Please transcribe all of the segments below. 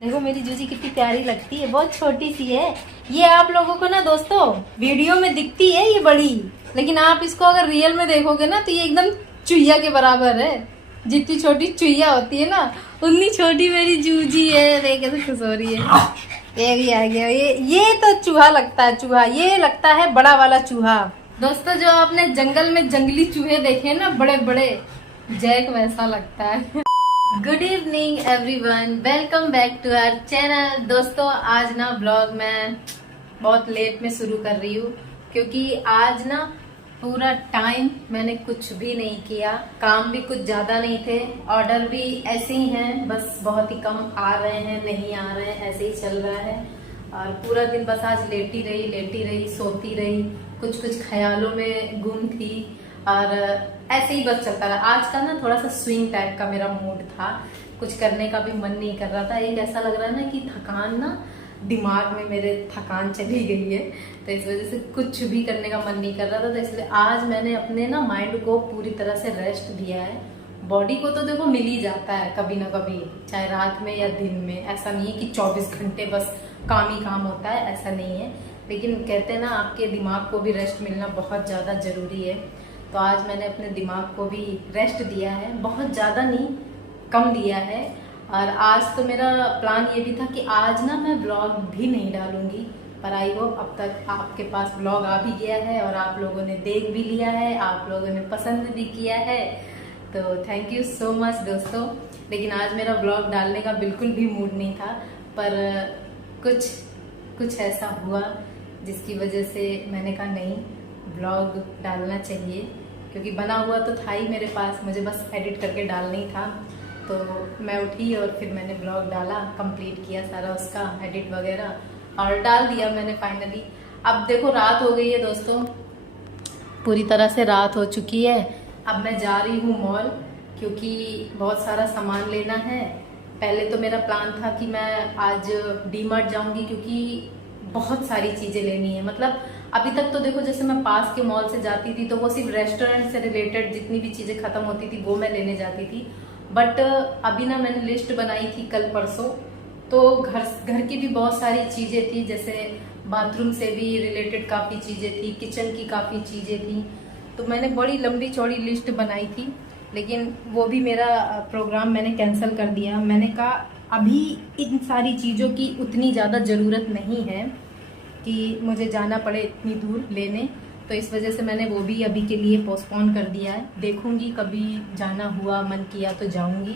देखो मेरी जूजी कितनी प्यारी लगती है, बहुत छोटी सी है। ये आप लोगों को ना दोस्तों वीडियो में दिखती है ये बड़ी, लेकिन आप इसको अगर रियल में देखोगे ना तो ये एकदम चुईया के बराबर है। जितनी छोटी चुईया होती है ना उतनी छोटी मेरी जूजी है। देख कैसे खुश हो रही है। ये भी आ गया। ये तो चूहा लगता है, चूहा ये लगता है बड़ा वाला चूहा। दोस्तों जो आपने जंगल में जंगली चूहे देखे ना बड़े बड़े, जैक वैसा लगता है। Good evening everyone, welcome back to our channel. दोस्तों आज ना ब्लॉग मैं बहुत लेट में शुरू कर रही हूँ क्योंकि आज ना पूरा टाइम मैंने कुछ भी नहीं किया। काम भी कुछ ज्यादा नहीं थे, ऑर्डर भी ऐसे ही हैं, बस बहुत ही कम आ रहे हैं, नहीं आ रहे हैं, ऐसे ही चल रहा है। और पूरा दिन बस आज लेटी रही, सोती रही, कुछ ख्यालों में गुम थी और ऐसे ही बस चलता रहा। आज का ना थोड़ा सा स्विंग टाइप का मेरा मूड था, कुछ करने का भी मन नहीं कर रहा था। एक ऐसा लग रहा है ना कि थकान ना दिमाग में मेरे थकान चली गई है, तो इस वजह से कुछ भी करने का मन नहीं कर रहा था। तो इसलिए आज मैंने अपने ना माइंड को पूरी तरह से रेस्ट दिया है। बॉडी को तो देखो मिल ही जाता है कभी ना कभी, चाहे रात में या दिन में। ऐसा नहीं है कि 24 घंटे बस काम ही काम होता है, ऐसा नहीं है। लेकिन कहते हैं ना आपके दिमाग को भी रेस्ट मिलना बहुत ज्यादा जरूरी है। तो आज मैंने अपने दिमाग को भी रेस्ट दिया है, बहुत ज़्यादा नहीं, कम दिया है। और आज तो मेरा प्लान ये भी था कि आज ना मैं ब्लॉग भी नहीं डालूंगी, पर आई होप अब तक आपके पास ब्लॉग आ भी गया है और आप लोगों ने देख भी लिया है, आप लोगों ने पसंद भी किया है, तो थैंक यू सो मच दोस्तों। लेकिन आज मेरा ब्लॉग डालने का बिल्कुल भी मूड नहीं था, पर कुछ ऐसा हुआ जिसकी वजह से मैंने कहा नहीं, ब्लॉग डालना चाहिए, क्योंकि बना हुआ तो था ही मेरे पास, मुझे बस एडिट करके डालना ही था। तो मैं उठी और फिर मैंने ब्लॉग डाला, कंप्लीट किया सारा उसका एडिट वगैरह और डाल दिया मैंने फाइनली। अब देखो रात हो गई है दोस्तों, पूरी तरह से रात हो चुकी है। अब मैं जा रही हूँ मॉल, क्योंकि बहुत सारा सामान लेना है। पहले तो मेरा प्लान था कि मैं आज डीमार्ट जाऊंगी, क्योंकि बहुत सारी चीजें लेनी है। मतलब अभी तक तो देखो जैसे मैं पास के मॉल से जाती थी तो वो सिर्फ रेस्टोरेंट से रिलेटेड जितनी भी चीजें खत्म होती थी वो मैं लेने जाती थी। बट अभी ना मैंने लिस्ट बनाई थी कल परसों, तो घर की भी बहुत सारी चीजें थी, जैसे बाथरूम से भी रिलेटेड काफी चीजें थी, किचन की काफी चीजें थी। तो मैंने बड़ी लंबी चौड़ी लिस्ट बनाई थी, लेकिन वो भी मेरा प्रोग्राम मैंने कैंसिल कर दिया। मैंने कहा अभी इन सारी चीजों की उतनी ज्यादा जरूरत नहीं है कि मुझे जाना पड़े इतनी दूर लेने, तो इस वजह से मैंने वो भी अभी के लिए पोस्टपोन कर दिया है। देखूंगी कभी जाना हुआ, मन किया तो जाऊंगी,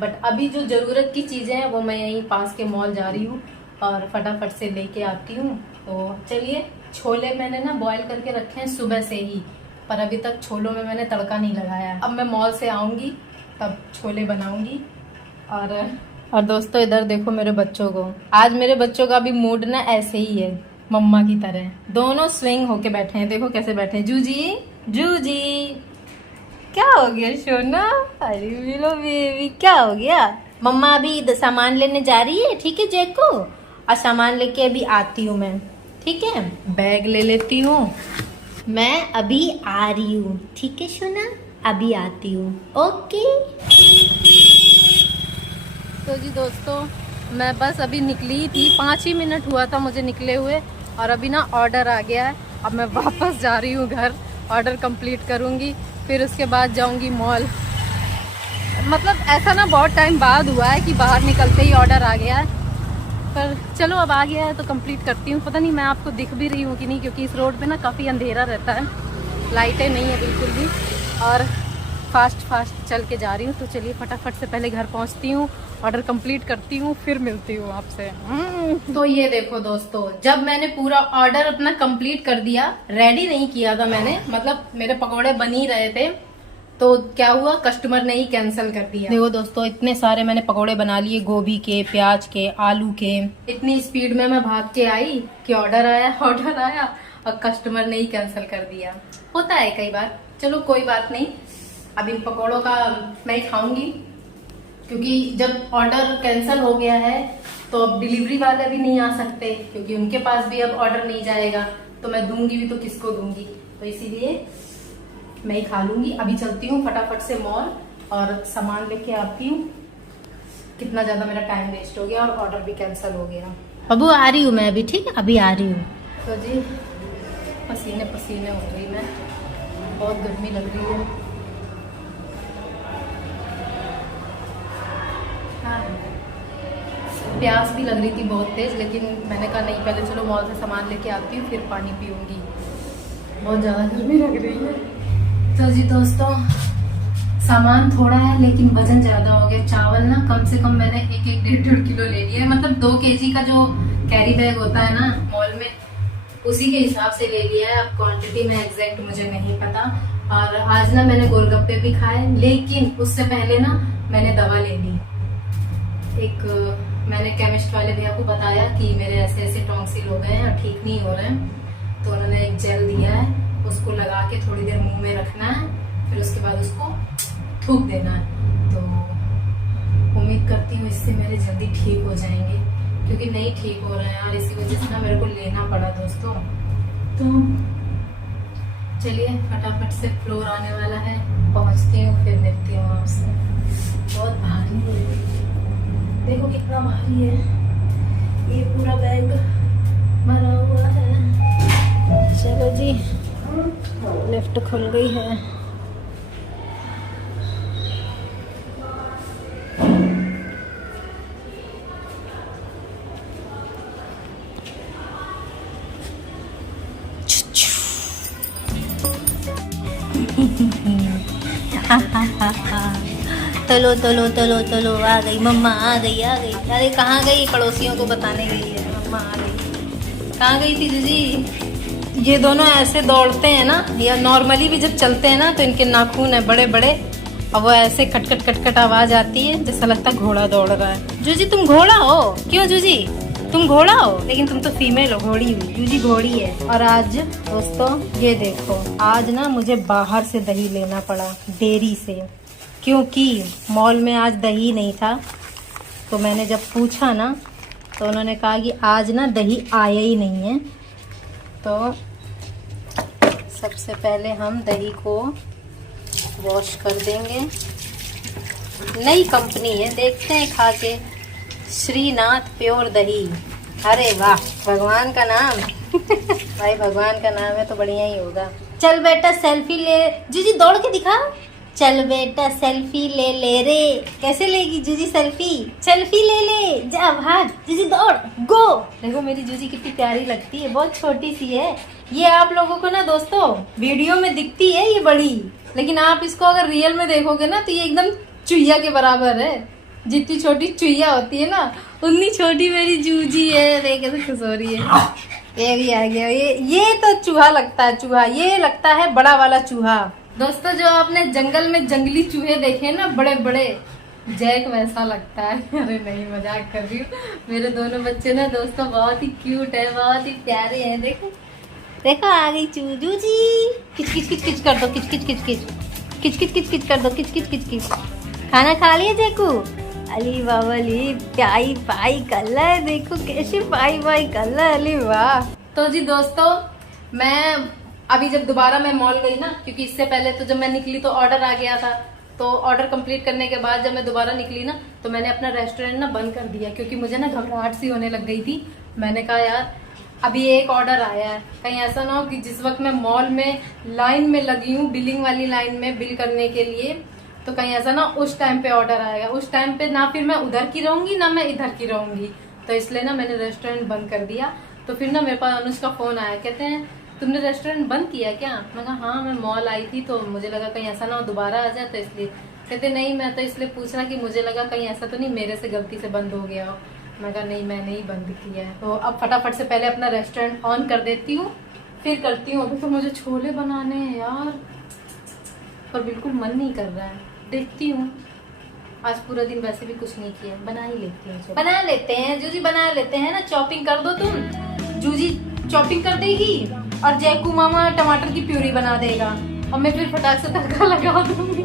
बट अभी जो ज़रूरत की चीज़ें हैं वो मैं यहीं पास के मॉल जा रही हूँ और फटाफट से लेके आती हूँ। तो चलिए, छोले मैंने ना बॉईल करके रखे हैं सुबह से ही, पर अभी तक छोलों में मैंने तड़का नहीं लगाया। अब मैं मॉल से आऊँगी तब छोले बनाऊँगी। और दोस्तों इधर देखो मेरे बच्चों को, आज मेरे बच्चों का भी मूड ना ऐसे ही है, मम्मा की तरह। दोनों स्विंग होके बैठे हैं, देखो कैसे बैठे हैं। जूजी क्या हो गया सोना? अरे मिलो बेबी, क्या हो गया? मम्मा अभी सामान लेने जा रही है, ठीक है जैक को, और सामान लेके अभी आती हूँ मैं, ठीक है? बैग ले लेती हूँ, मैं अभी आ रही हूँ, ठीक है सोना, अभी आती हूँ, ओके। तो जी दोस्तों मैं बस अभी निकली थी, 5 ही मिनट हुआ था मुझे निकले हुए, और अभी ना ऑर्डर आ गया है। अब मैं वापस जा रही हूँ घर, ऑर्डर कंप्लीट करूँगी, फिर उसके बाद जाऊँगी मॉल। मतलब ऐसा ना बहुत टाइम बाद हुआ है कि बाहर निकलते ही ऑर्डर आ गया है, पर चलो अब आ गया है तो कंप्लीट करती हूँ। पता नहीं मैं आपको दिख भी रही हूँ कि नहीं, क्योंकि इस रोड पे ना काफ़ी अंधेरा रहता है, लाइटें नहीं है बिल्कुल भी, और फास्ट चल के जा रही हूँ। तो चलिए फटाफट से पहले घर पहुँचती हूँ, ऑर्डर कंप्लीट करती हूँ, फिर मिलती हूँ आपसे। तो ये देखो दोस्तों, जब मैंने पूरा ऑर्डर अपना कंप्लीट कर दिया, रेडी नहीं किया था मैंने, मतलब मेरे पकौड़े बन ही रहे थे, तो क्या हुआ, कस्टमर ने ही कैंसिल कर दिया। देखो दोस्तों इतने सारे मैंने पकौड़े बना लिए, गोभी के, प्याज के, आलू के। इतनी स्पीड में मैं भाग के आई कि ऑर्डर आया और कस्टमर ने ही कैंसिल कर दिया। होता है कई बार, चलो कोई बात नहीं। अब इन पकौड़ों का मैं ही खाऊंगी, क्योंकि जब ऑर्डर कैंसिल हो गया है तो अब डिलीवरी वाले भी नहीं आ सकते, क्योंकि उनके पास भी अब ऑर्डर नहीं जाएगा, तो मैं दूंगी भी तो किसको दूंगी, तो इसीलिए मैं ही खा लूंगी। अभी चलती हूँ फटाफट से मॉल और सामान लेके आती हूँ। कितना ज्यादा मेरा टाइम वेस्ट हो गया और ऑर्डर भी कैंसिल हो गया। अबू आ रही हूँ मैं अभी, ठीक है, अभी आ रही हूँ। तो जी पसीने पसीने हो गई मैं, बहुत गर्मी लग रही है। हाँ, प्यास भी लग रही थी बहुत तेज, लेकिन मैंने कहा नहीं, पहले चलो मॉल से सामान लेके आती हूँ, फिर पानी पीऊँगी, बहुत ज़्यादा गर्मी लग रही है। तो जी दोस्तों, सामान थोड़ा है लेकिन वजन ज्यादा हो गया। चावल ना कम से कम मैंने 1-1.5 किलो ले लिया है, मतलब 2 kg का जो कैरी बैग होता है ना मॉल में, उसी के हिसाब से ले लिया है। अब क्वांटिटी में एग्जैक्ट मुझे नहीं पता। और आज ना मैंने गोलगप्पे भी खाए, लेकिन उससे पहले ना मैंने दवा ले ली। मैंने केमिस्ट वाले भैया को बताया कि मेरे ऐसे ऐसे टॉन्सिल हो गए हैं और ठीक नहीं हो रहे हैं, तो उन्होंने एक जेल दिया है, उसको लगा के थोड़ी देर मुंह में रखना है, फिर उसके बाद उसको थूक देना है। तो उम्मीद करती हूँ इससे मेरे जल्दी ठीक हो जाएंगे, क्योंकि नहीं ठीक हो रहे हैं और इसी वजह से ना मेरे को लेना पड़ा दोस्तों। तो चलिए फटाफट से फ्लोर आने वाला है, पहुँचती हूँ, फिर मिलती हूँ आपसे। बहुत भारी है, देखो कितना भारी है, ये पूरा बैग भरा हुआ है। चलो जी, लिफ्ट खुल गई है। तलो तलो तलो तलो, आ गई मम्मा, आ गई आ गई। अरे कहाँ गई, पड़ोसियों को बताने गई है, मम्मा आ गई। कहाँ गई थी जूजी? ये दोनों ऐसे दौड़ते हैं ना, या नॉर्मली भी जब चलते हैं ना तो इनके नाखून है बड़े बड़े, और वो ऐसे खटखट खटखट आवाज आती है, जैसा लगता है घोड़ा दौड़ रहा है। जूजी तुम घोड़ा हो? क्यों जूजी तुम घोड़ा हो? लेकिन तुम तो फीमेल हो, घोड़ी हुई। जूजी घोड़ी है। और आज दोस्तों ये देखो, आज ना मुझे बाहर से दही लेना पड़ा, डेयरी से, क्योंकि मॉल में आज दही नहीं था। तो मैंने जब पूछा ना तो उन्होंने कहा कि आज ना दही आया ही नहीं है। तो सबसे पहले हम दही को वॉश कर देंगे। नई कंपनी है, देखते हैं खा के। श्रीनाथ प्योर दही। अरे वाह, भगवान का नाम भाई भगवान का नाम है तो बढ़िया ही होगा। चल बेटा सेल्फी ले, जूजी दौड़ के दिखा। चल बेटा सेल्फी ले ले रे। कैसे लेगी जूजी सेल्फी? सेल्फी ले ले, जा भाग जूजी, दौड़ गो। देखो मेरी जूजी कितनी प्यारी लगती है, बहुत छोटी सी है। ये आप लोगों को ना दोस्तों वीडियो में दिखती है ये बड़ी, लेकिन आप इसको अगर रियल में देखोगे ना तो ये एकदम चुईया के बराबर है। जितनी छोटी चुईया होती है ना, उतनी छोटी मेरी जूजी है। देख कैसे खुश हो रही है। ये भी आ गया। ये तो चूहा लगता है, चूहा। ये लगता है बड़ा वाला चूहा। दोस्तों जो आपने जंगल में जंगली चूहे देखे ना बड़े बड़े, जैक वैसा लगता है। अरे नहीं, मजाक कर रही हूँ। मेरे दोनों बच्चे ना दोस्तों बहुत ही क्यूट है, बहुत ही प्यारे हैं। देखो देखो आ गई चूजू जी। किच किच किच किच कर दो, किच किच किच किच किच किच किच किच कर दो, किच किच किच किच। खाना खा लिया जैकू? अली बाबली प्याई पाई कलर, देखो कैसे पाई पाई कलर। अली वाह। तो जी दोस्तों मैं अभी जब दोबारा मैं मॉल गई ना, क्योंकि इससे पहले तो जब मैं निकली तो ऑर्डर आ गया था, तो ऑर्डर कंप्लीट करने के बाद जब मैं दोबारा निकली ना तो मैंने अपना रेस्टोरेंट ना बंद कर दिया, क्योंकि मुझे ना घबराहट सी होने लग गई थी। मैंने कहा यार अभी एक ऑर्डर आया है, कहीं ऐसा ना हो कि जिस वक्त मैं मॉल में लाइन में लगी हूँ, बिलिंग वाली लाइन में बिल करने के लिए, तो कहीं ऐसा ना उस टाइम पे ऑर्डर आएगा, उस टाइम पे ना फिर मैं उधर की रहूंगी ना मैं इधर की रहूंगी। तो इसलिए ना मैंने रेस्टोरेंट बंद कर दिया। तो फिर ना मेरे पास अनुज का फोन आया, कहते हैं तुमने रेस्टोरेंट बंद किया क्या? मैं कहा हाँ, मैं मॉल आई थी तो मुझे लगा कहीं ऐसा ना हो दोबारा आ जाए, तो इसलिए। कहते नहीं, मैं तो इसलिए पूछ रहा कि मुझे लगा कहीं ऐसा तो नहीं मेरे से गलती से बंद हो गया हो। मैं कहा नहीं, मैंने ही बंद किया है। तो अब फटाफट से पहले अपना रेस्टोरेंट ऑन कर देती हूँ, फिर करती हूँ। अभी तो मुझे छोले बनाने हैं यार, पर बिल्कुल मन नहीं कर रहा है। देखती हूँ, आज पूरा दिन वैसे भी कुछ नहीं किया, बना ही लेती हूँ। बना लेते हैं जूजी, बना लेते हैं ना। चॉपिंग कर दो तुम, जूजी चॉपिंग कर देगी और जैकू मामा टमाटर की प्यूरी बना देगा, और मैं फिर फटाक से तड़का लगा दूंगी।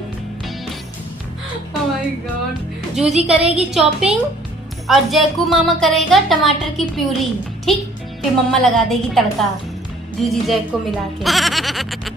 Oh my God. जूजी करेगी चॉपिंग और जैकू मामा करेगा टमाटर की प्यूरी, ठीक? फिर मम्मा लगा देगी तड़का, जूजी जैक को मिला के।